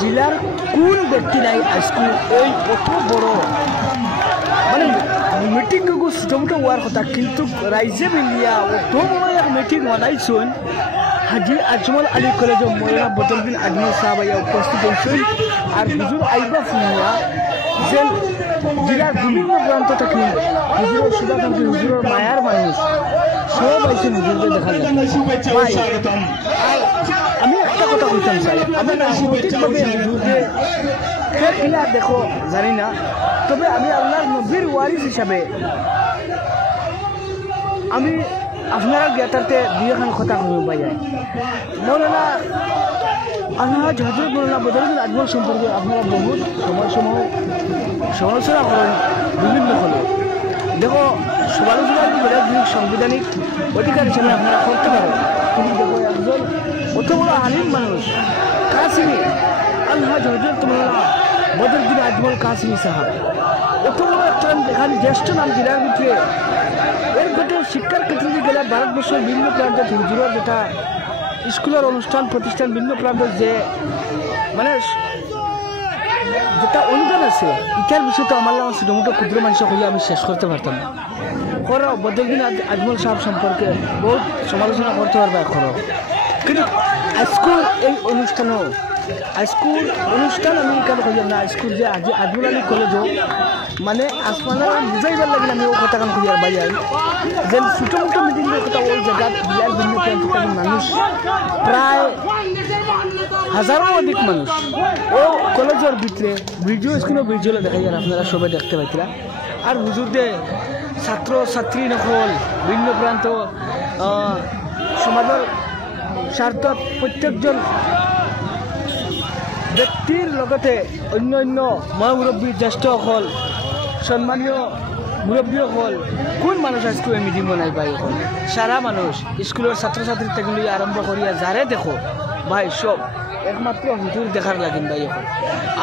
জেলার কোন ব্যক্তি নাই আজকে এই অত বড় মানে মিটিং ছোটো হওয়ার কথা কিন্তু রাইজে মিলিয়া অত বড় এক মিটিং বানাইছেন হাজি আজমল আলী কলেজ মৌলানা বদরুদ্দিন আজমল সাহেব উপস্থিত হয়েছেন আর হুজুর আইবা ফুনিয়া যে জেলার বিভিন্ন প্রান্ত থেকে হুজুরের শুভাকাঙ্ক্ষী হুজুরের মায়ার মানুষ সব আইসেন হুজুরকে দেখা যায়। আমি একটা কথা কইতাম চাই আমি রাজনৈতিকভাবে হুজুরকে খেলা দেখো জানি না, তবে আমি আল্লাহর নবীর ওয়ারিস হিসাবে আমি আপনারা জ্ঞাতাতে দুই এখন কথা কইব পাই। মৌলানা আলহাজ হযরত মৌলানা বদরুদ্দিন আজমল সম্পর্কে আপনারা বহুত সমালোচনা করেন বিভিন্ন হলে। দেখো সমালোচনা সাংবিধানিক অধিকার হিসেবে আপনারা করতে পারেন, কিন্তু দেখো একজন অত বড় আলিম মানুষ কাসিমি আলহাজ হযরত মৌলানা বদরুদ্দিন আজমল কাসিমি সাহেব অত বড় একটা এখানে জ্যেষ্ঠ নাম জেলার ভিতরে এর ঘটে শিক্ষার ক্ষেত্রে গেলে ভারতবর্ষের বিভিন্ন প্রান্তে হুজুরের যেটা স্কুলের অনুষ্ঠান প্রতিষ্ঠান বিভিন্ন প্রান্তের যে মানে যেটা অনুদান আছে ইটার বিষয়টা আমার ছোটো ক্ষুদ্র মানুষ হইলে আমি শেষ করতে পারতাম না। করো বদরুদ্দিন আজমল সাহেব সম্পর্কে বহুত সমালোচনা করতে পারবে করো, কিন্তু আজকুর এই অনুষ্ঠানও আজকুর অনুষ্ঠান আমি কেন কইলাম না আজকুর যে আজি আজমল আলী কলেজও মানে আসমানা বুঝাইবার লাগিলে আমি ও কথা কান করিয়ার বাইরে যে ছোটো মোটো মিটিংয়ের কথা ওই জায়গা বিলার ভিন্ন প্রান্তিক মানুষ প্রায় হাজারও অধিক মানুষ ও কলেজের ভিতরে ভিডিও স্ক্রিনও ভিডিও দেখা যায় আপনারা সবাই দেখতে পাইছিলা। আর হুজুরদের ছাত্র ছাত্রী নকল ভিন্ন প্রান্ত সমাজের স্বার্থত প্রত্যেকজন ব্যক্তির লগতে অন্য অন্য মুরব্বী জ্যেষ্ঠসকল সম্মানীয় মুরব্বীসকল কোন মানুষ আজকে এই মিটিং বনাই পাই এখন সারা মানুষ স্কুলের ছাত্রছাত্রী থেকে আরম্ভ করিয়া যারে দেখো ভাই সব একমাত্র হুজুর দেখার লাগেন ভাই এখন।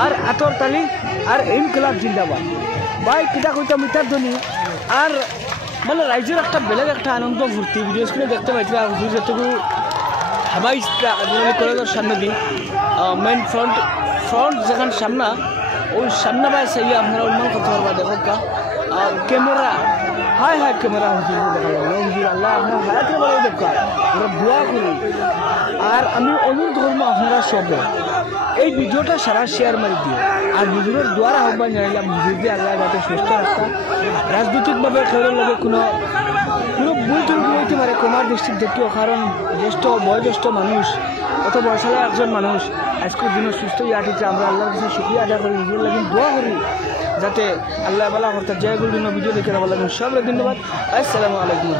আর আতর তালি আর ইনকিলাব জিন্দাবাদ ভাই কিতা কইতাম ইটার ধ্বনি আর মানে রাইজের একটা বেলেগ একটা আনন্দ ফুর্তি ভিডিও স্ক্রিনে দেখতে পাইছিলা হুজুর যেটুকু হাবাই কলেজের সামনে দিন মেন ফ্রন্ট যেখান সামনা ওই সামনে বাই চাইয়ে আপনারা অনুমান করতে পারবা দেখো কা ক্যামেরা হাই হাই ক্যামেরা হুজুর দেখা যাবে হুজুর আল্লাহ আপনার হায়াতের বেলায় দেখা আমরা দোয়া করি। আর আমি অনুরোধ করবো আপনারা সবে এই ভিডিওটা সারা শেয়ার মারি দিয়ে আর হুজুরের দোয়ার আহ্বান জানাইলাম হুজুর দিয়ে আল্লাহ যাতে সুস্থ রাখা রাজনৈতিকভাবে খেলার লগে কোনো বই তৈরি হইতে পারে কমার দৃষ্টির দেখিও, কারণ বয়োজ্যেষ্ঠ মানুষ অত বয়সালা একজন মানুষ আজকের দিনে সুস্থ আটিতে আমরা আল্লাহর কাছে শুকরিয়া আদা করি হুজুর লাগে দোয়া করি যাতে আল্লাহ বালা করতে জয় গুরুদিন ভিডিও দেখে রাখা লাগবে। সব ধন্যবাদ। আসসালামু আলাইকুম।